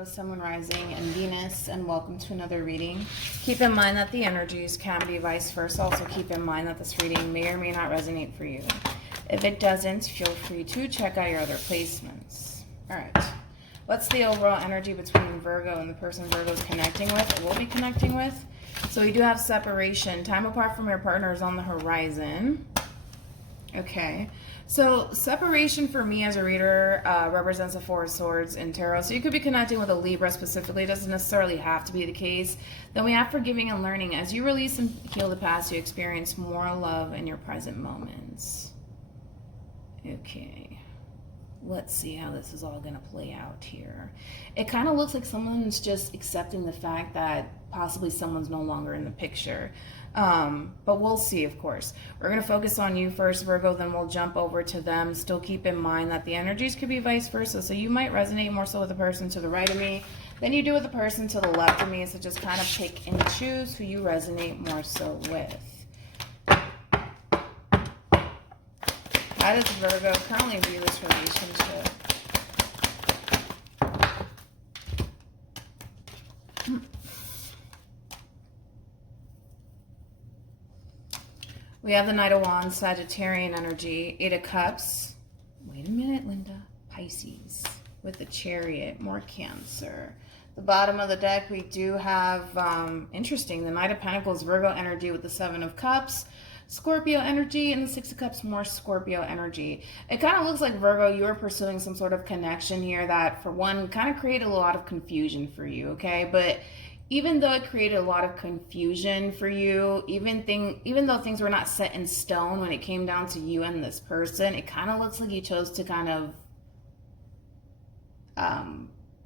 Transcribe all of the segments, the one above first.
Virgo, Sun, Moon, Rising, and Venus, and welcome to another reading. Keep in mind that the energies can be vice versa. Also keep in mind that this reading may or may not resonate for you. If it doesn't, feel free to check out your other placements. All right. What's the overall energy between Virgo and the person Virgo's connecting with or will be connecting with? So we do have separation. Time apart from your partner is on the horizon. Okay. So separation for me as a reader represents a Four of Swords in tarot. So you could be connecting with a Libra specifically. It doesn't necessarily have to be the case. Then we have forgiving and learning. As you release and heal the past, you experience more love in your present moments. Okay. Let's see how this is all going to play out here. It kind of looks like someone's just accepting the fact that possibly someone's no longer in the picture. But we'll see, of course. We're going to focus on you first, Virgo, then we'll jump over to them. Still keep in mind that the energies could be vice versa. So you might resonate more so with the person to the right of me than you do with the person to the left of me. So just kind of pick and choose who you resonate more so with. How does Virgo currently view this relationship? We have the Knight of Wands, Sagittarian energy, Eight of Cups. Wait a minute, Linda. Pisces with the Chariot, more Cancer. The bottom of the deck, we do have, interesting, the Knight of Pentacles, Virgo energy with the Seven of Cups, Scorpio energy, and the Six of Cups, more Scorpio energy. It kind of looks like, Virgo, you are pursuing some sort of connection here that, for one, kind of created a lot of confusion for you, okay? But even though it created a lot of confusion for you, even though things were not set in stone when it came down to you and this person, it kind of looks like you chose to kind of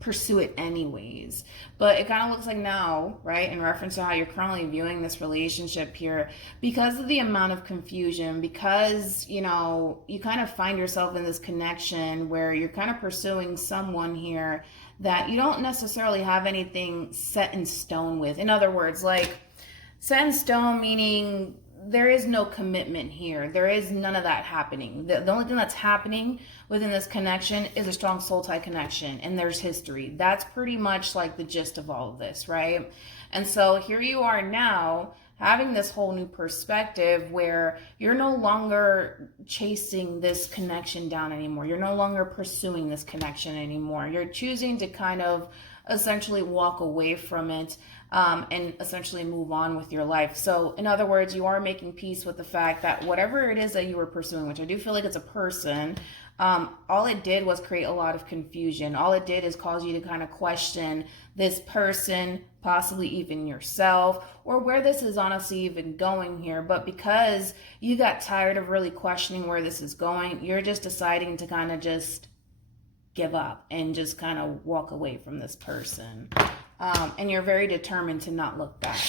pursue it anyways. But it kind of looks like now, right, in reference to how you're currently viewing this relationship here, because of the amount of confusion, because, you know, you kind of find yourself in this connection where you're kind of pursuing someone here that you don't necessarily have anything set in stone with. In other words, like, set in stone meaning there is no commitment here. There is none of that happening. The only thing that's happening within this connection is a strong soul tie connection, and there's history. That's pretty much like the gist of all of this, right? And so here you are now having this whole new perspective where you're no longer chasing this connection down anymore. You're no longer pursuing this connection anymore. You're choosing to kind of essentially walk away from it and essentially move on with your life. So in other words, you are making peace with the fact that whatever it is that you were pursuing, which I do feel like it's a person, all it did was create a lot of confusion. All it did is cause you to kind of question this person, possibly even yourself, or where this is honestly even going here. But because you got tired of really questioning where this is going, you're just deciding to kind of just give up and just kind of walk away from this person. And you're very determined to not look back.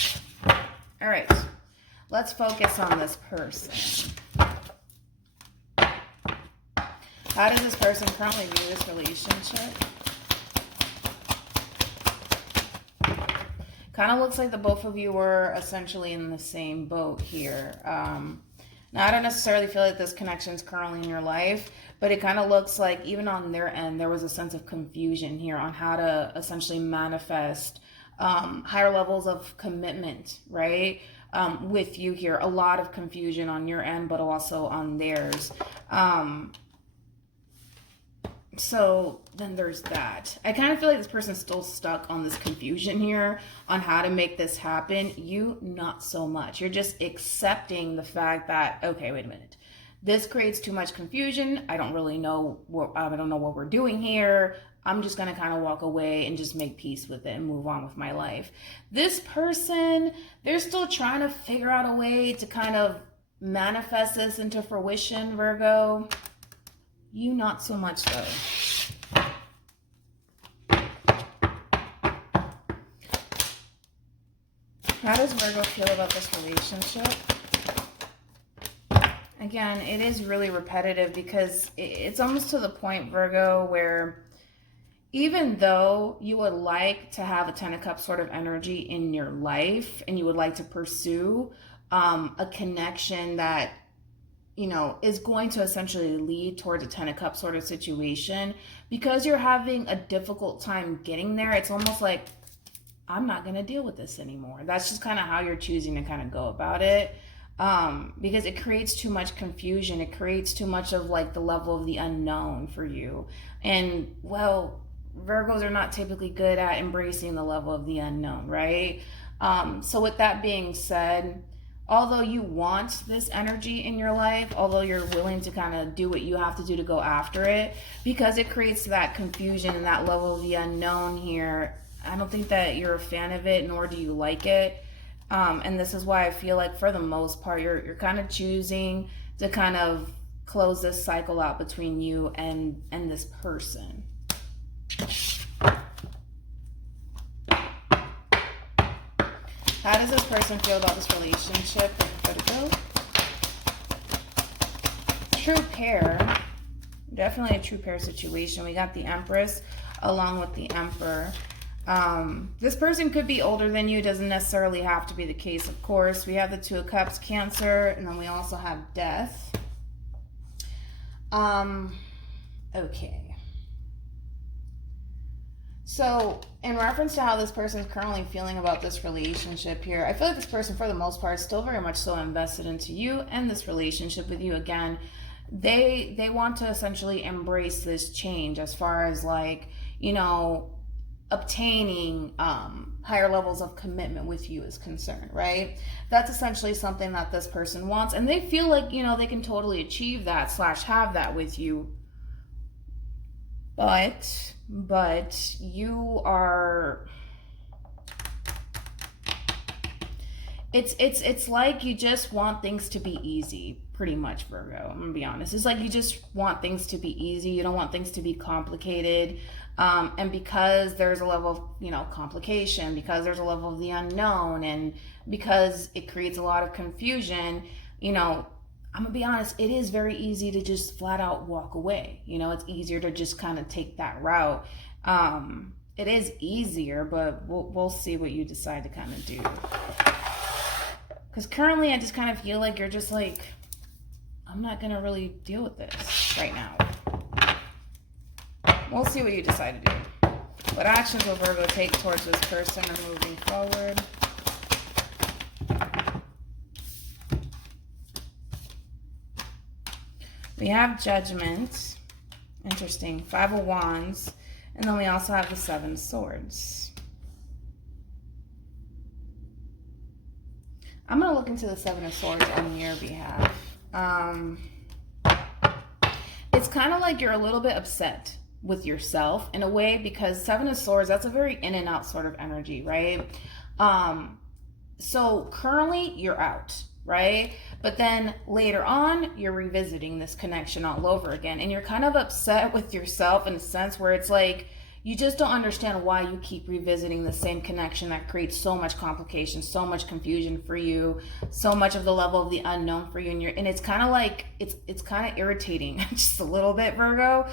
All right, let's focus on this person. How does this person currently view this relationship? Kind of looks like the both of you were essentially in the same boat here. Now, I don't necessarily feel like this connection is currently in your life, but it kind of looks like even on their end, there was a sense of confusion here on how to essentially manifest higher levels of commitment, right? With you here. A lot of confusion on your end, but also on theirs. So then there's that. I kind of feel like this person's still stuck on this confusion here on how to make this happen. You, not so much. You're just accepting the fact that, okay, wait a minute. This creates too much confusion. I don't really know I don't know what we're doing here. I'm just going to kind of walk away and just make peace with it and move on with my life. This person, they're still trying to figure out a way to kind of manifest this into fruition, Virgo. You, not so much though. How does Virgo feel about this relationship? Again, it is really repetitive because it's almost to the point, Virgo, where even though you would like to have a Ten of Cups sort of energy in your life and you would like to pursue a connection that you know, is going to essentially lead towards a 10 of Cups sort of situation. Because you're having a difficult time getting there, it's almost like, I'm not going to deal with this anymore. That's just kind of how you're choosing to kind of go about it. Because it creates too much confusion. It creates too much of like the level of the unknown for you. And well, Virgos are not typically good at embracing the level of the unknown, right? So with that being said, although you want this energy in your life, although you're willing to kind of do what you have to do to go after it, because it creates that confusion and that level of the unknown here, I don't think that you're a fan of it, nor do you like it. And this is why I feel like for the most part, you're kind of choosing to kind of close this cycle out between you and this person. How does this person feel about this relationship with Virgo? True pair. Definitely a true pair situation. We got the Empress along with the Emperor. This person could be older than you. Doesn't necessarily have to be the case, of course. We have the Two of Cups, Cancer, and then we also have Death. Okay. So, in reference to how this person is currently feeling about this relationship here, I feel like this person, for the most part, is still very much so invested into you and this relationship with you. Again, they want to essentially embrace this change as far as like, you know, obtaining higher levels of commitment with you is concerned, right? That's essentially something that this person wants, and they feel like, you know, they can totally achieve that / have that with you. But you are, it's like you just want things to be easy, pretty much, Virgo. I'm gonna be honest. It's like you just want things to be easy. You don't want things to be complicated. And because there's a level of, you know, complication, because there's a level of the unknown, and because it creates a lot of confusion, you know, I'm gonna be honest, it is very easy to just flat out walk away. You know, it's easier to just kind of take that route. It is easier, but we'll see what you decide to kind of do. Because currently I just kind of feel like you're just like, I'm not gonna really deal with this right now. We'll see what you decide to do. What actions will Virgo take towards this person or moving forward? We have Judgment. Interesting. 5 of Wands. And then we also have the 7 of Swords. I'm going to look into the 7 of Swords on your behalf. It's kind of like you're a little bit upset with yourself in a way, because 7 of Swords, that's a very in and out sort of energy, right? So currently you're out, right? But then later on, you're revisiting this connection all over again. And you're kind of upset with yourself in a sense where it's like, you just don't understand why you keep revisiting the same connection that creates so much complication, so much confusion for you, so much of the level of the unknown for you. And it's kind of like, it's kind of irritating just a little bit, Virgo,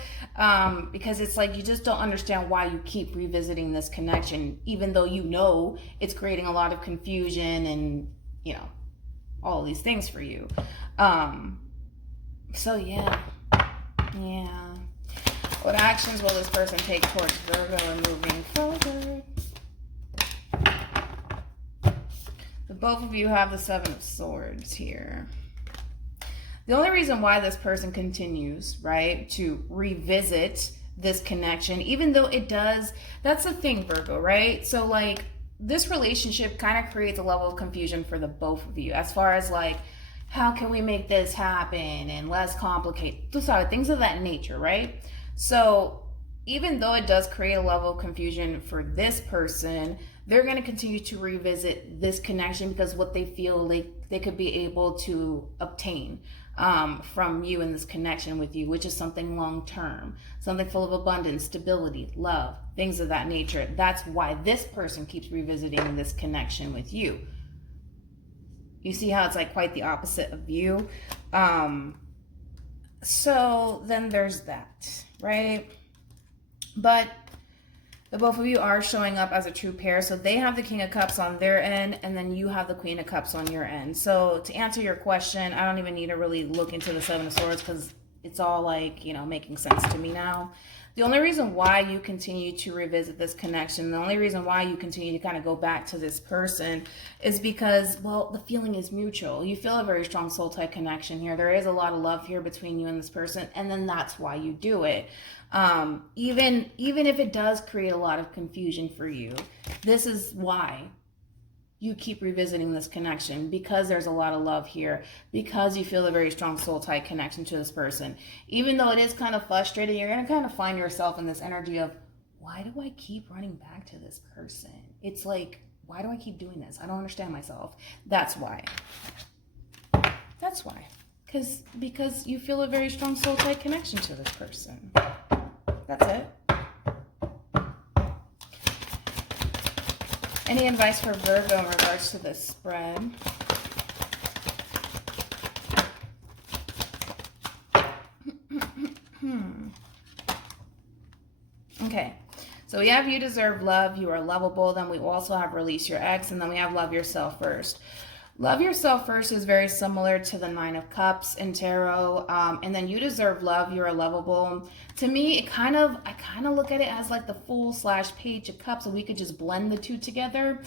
because it's like, you just don't understand why you keep revisiting this connection, even though you know it's creating a lot of confusion and, you know, all these things for you. So yeah. What actions will this person take towards Virgo and moving forward? The both of you have the 7 of Swords here. The only reason why this person continues, right, to revisit this connection, even though it does, that's the thing, Virgo, right? So like, this relationship kind of creates a level of confusion for the both of you as far as like, how can we make this happen and less complicated, sorry, things of that nature, right? So even though it does create a level of confusion for this person, they're going to continue to revisit this connection because what they feel they could be able to obtain from you in this connection with you, which is something long-term, something full of abundance, stability, love, things of that nature. That's why this person keeps revisiting this connection with you. You see how it's like quite the opposite of you. So then there's that, right? But The both of you are showing up as a true pair. So they have the King of Cups on their end, and then you have the Queen of Cups on your end. So to answer your question, I don't even need to really look into the Seven of Swords because it's all like, you know, making sense to me now. The only reason why you continue to revisit this connection, the only reason why you continue to kind of go back to this person is because, well, the feeling is mutual. You feel a very strong soul tie connection here. There is a lot of love here between you and this person, and then that's why you do it. Even if it does create a lot of confusion for you, this is why you keep revisiting this connection, because there's a lot of love here, because you feel a very strong soul tie connection to this person. Even though it is kind of frustrating, you're going to kind of find yourself in this energy of, why do I keep running back to this person? It's like, why do I keep doing this? I don't understand myself. That's why. That's why. Because you feel a very strong soul tie connection to this person. That's it. Any advice for Virgo in regards to this spread? Okay, so we have you deserve love, you are lovable. Then we also have release your ex, and then we have love yourself first. Love yourself first is very similar to the Nine of Cups in tarot, and then you deserve love, you are lovable. To me, I kind of look at it as like the Fool/Page of Cups, so we could just blend the two together.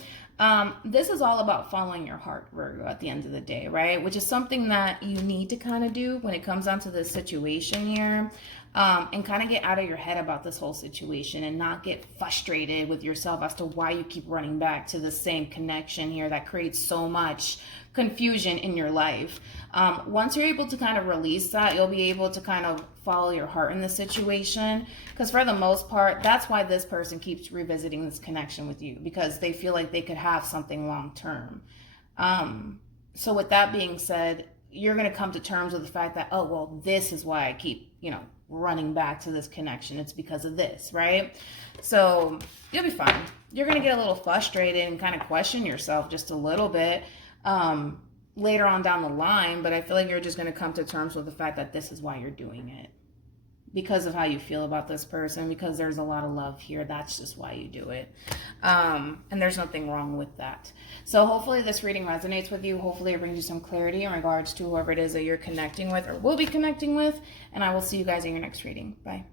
This is all about following your heart, Virgo, at the end of the day, right? Which is something that you need to kind of do when it comes down to this situation here. And kind of get out of your head about this whole situation and not get frustrated with yourself as to why you keep running back to the same connection here that creates so much confusion in your life. Once you're able to kind of release that, you'll be able to kind of follow your heart in this situation, because for the most part, that's why this person keeps revisiting this connection with you, because they feel like they could have something long term. So with that being said, you're going to come to terms with the fact that, oh, well, this is why I keep, you know, running back to this connection. It's because of this, right? So you'll be fine. You're going to get a little frustrated and kind of question yourself just a little bit later on down the line, but I feel like you're just going to come to terms with the fact that this is why you're doing it, because of how you feel about this person, because there's a lot of love here. That's just why you do it. And there's nothing wrong with that. So hopefully this reading resonates with you. Hopefully it brings you some clarity in regards to whoever it is that you're connecting with or will be connecting with. And I will see you guys in your next reading. Bye.